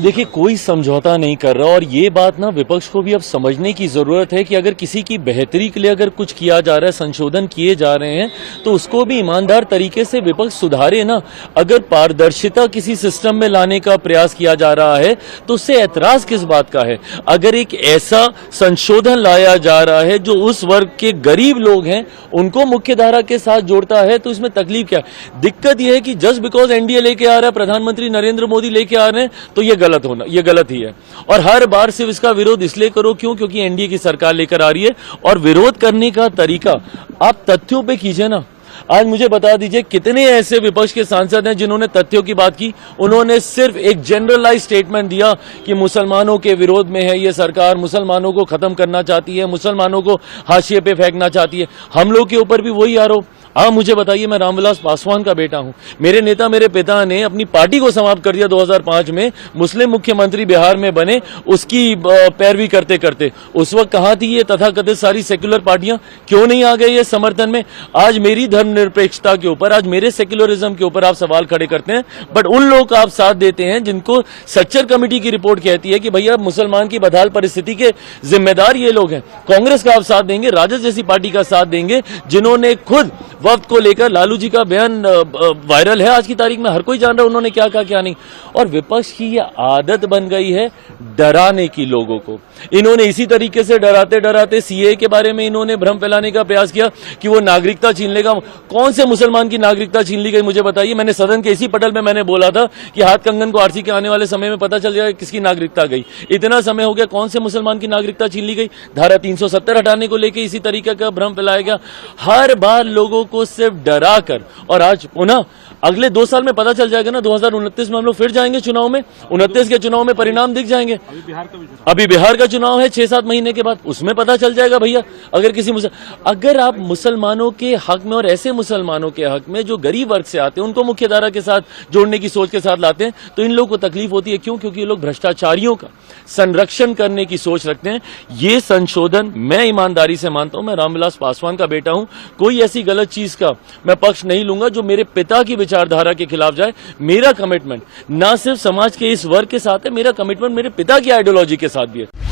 देखिए, कोई समझौता नहीं कर रहा और ये बात ना विपक्ष को भी अब समझने की जरूरत है कि अगर किसी की बेहतरी के लिए अगर कुछ किया जा रहा है, संशोधन किए जा रहे हैं, तो उसको भी ईमानदार तरीके से विपक्ष सुधारे ना। अगर पारदर्शिता किसी सिस्टम में लाने का प्रयास किया जा रहा है तो उससे ऐतराज किस बात का है। अगर एक ऐसा संशोधन लाया जा रहा है जो उस वर्ग के गरीब लोग हैं उनको मुख्य धारा के साथ जोड़ता है, तो इसमें तकलीफ क्या है। दिक्कत यह है कि जस्ट बिकॉज एनडीए लेके आ रहा है, प्रधानमंत्री नरेंद्र मोदी लेके आ रहे हैं, तो ये गलत ही है। और हर बार सिर्फ इसका विरोध इसलिए करो क्योंकि एनडीए की सरकार लेकर आ रही है। और विरोध करने का तरीका आप तथ्यों पे कीजिए ना। आज मुझे बता दीजिए कितने ऐसे विपक्ष के सांसद हैं जिन्होंने तथ्यों की बात की। उन्होंने सिर्फ एक जनरलाइज स्टेटमेंट दिया कि मुसलमानों के विरोध में है ये सरकार, मुसलमानों को खत्म करना चाहती है, मुसलमानों को हाशिए पे फेंकना चाहती है। हम लोग के ऊपर भी वही आरोप। हाँ, मुझे बताइए, मैं रामविलास पासवान का बेटा हूं। मेरे नेता, मेरे पिता ने अपनी पार्टी को समाप्त कर दिया 2005 में, मुस्लिम मुख्यमंत्री बिहार में बने, उसकी पैरवी करते करते। उस वक्त कहां थी ये तथाकथित सारी सेक्युलर पार्टियां? क्यों नहीं आ गए ये समर्थन में? आज मेरी धर्मनिरपेक्षता के ऊपर, आज मेरे सेक्युलरिज्म के ऊपर आप सवाल खड़े करते हैं, बट उन लोगों का आप साथ देते हैं जिनको सच्चर कमेटी की रिपोर्ट कहती है कि भैया मुसलमान की बदहाल परिस्थिति के जिम्मेदार ये लोग हैं। कांग्रेस का आप साथ देंगे, राजद जैसी पार्टी का साथ देंगे जिन्होंने खुद वक्त को लेकर, लालू जी का बयान वायरल है आज की तारीख में, हर कोई जान रहा है उन्होंने क्या कहा क्या नहीं। और विपक्ष की ये आदत बन गई है डराने की लोगों को। इन्होंने इसी तरीके से डराते डराते सीए के बारे में इन्होंने भ्रम फैलाने का प्रयास किया कि वो नागरिकता छीन लेगा। कौन से मुसलमान की नागरिकता छीन ली गई मुझे बताइए। मैंने सदन के इसी पटल में मैंने बोला था कि हाथ कंगन को आरसी के आने वाले समय में पता चल जाएगा किसकी नागरिकता गई। इतना समय हो गया, कौन से मुसलमान की नागरिकता छीन ली गई? धारा 370 हटाने को लेकर इसी तरीके का भ्रम फैलाया गया। हर बार लोगों को सिर्फ डरा कर, और आज पुनः अगले 2 साल में पता चल जाएगा ना, 2029 में हम लोग फिर जाएंगे चुनाव में। 29 के चुनाव में परिणाम दिख जाएंगे। अभी बिहार का चुनाव है 6-7 महीने के बाद, उसमें पता चल जाएगा भैया। अगर आप मुसलमानों के हक में और ऐसे मुसलमानों के हक में जो गरीब वर्ग से आते हैं उनको मुख्य धारा के साथ जोड़ने की सोच के साथ लाते हैं, तो इन लोगों को तकलीफ होती है। क्यों? क्योंकि ये लोग भ्रष्टाचारियों का संरक्षण करने की सोच रखते हैं। ये संशोधन मैं ईमानदारी से मानता हूं, मैं रामविलास पासवान का बेटा हूं, कोई ऐसी गलत चीज का मैं पक्ष नहीं लूंगा जो मेरे पिता की विचारधारा के खिलाफ जाए। मेरा कमिटमेंट ना सिर्फ समाज के इस वर्ग के साथ है, मेरा कमिटमेंट मेरे पिता की आइडियोलॉजी के साथ भी है।